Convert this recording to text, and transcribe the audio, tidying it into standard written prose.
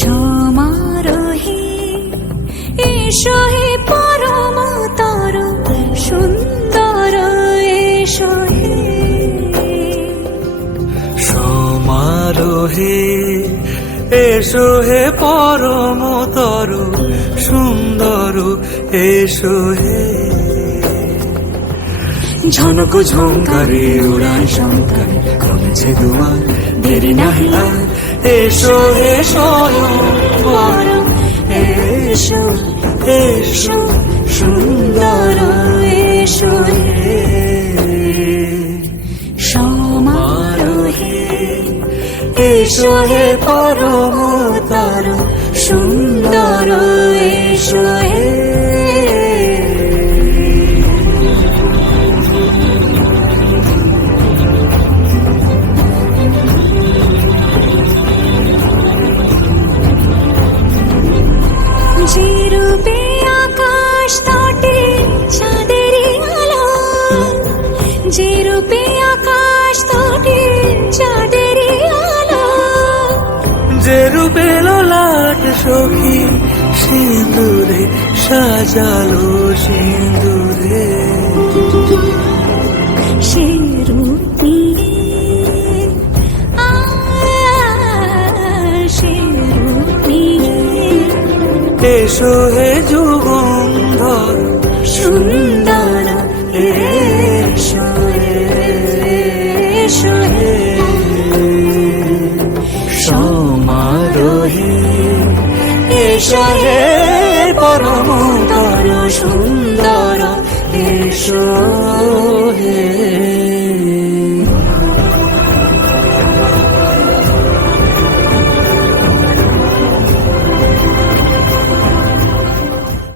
সমারোহে এসো হে পরমতর সুন্দর এসো হে। সমারোহে এসো হে পরমতর সুন্দর এসো হে। ঝনক ঝঙ্কারে উড়ায় শঙ্কারে কমেছে দুয়ার, দেরি নাহি আর এসো হে স্বয়ং পরম এসো এসো সুন্দর এসো হে। সমারোহে এসো হে পরমতর সুন্দর এসো হে। যে রূপে আকাশ তটে চাঁদেরই আলো, যে রূপে আকাশ তটে চাঁদেরই আলো, যে রূপে ললাট সখী সিঁদুরে সাজালো সিঁদুরে। সে রূপ নিয়ে সে রূপ নিয়ে এসো হে যুগন্ধর সুন্দর এসো এসো হে। সমারোহে এসো হে পরমতর সুন্দর এসো।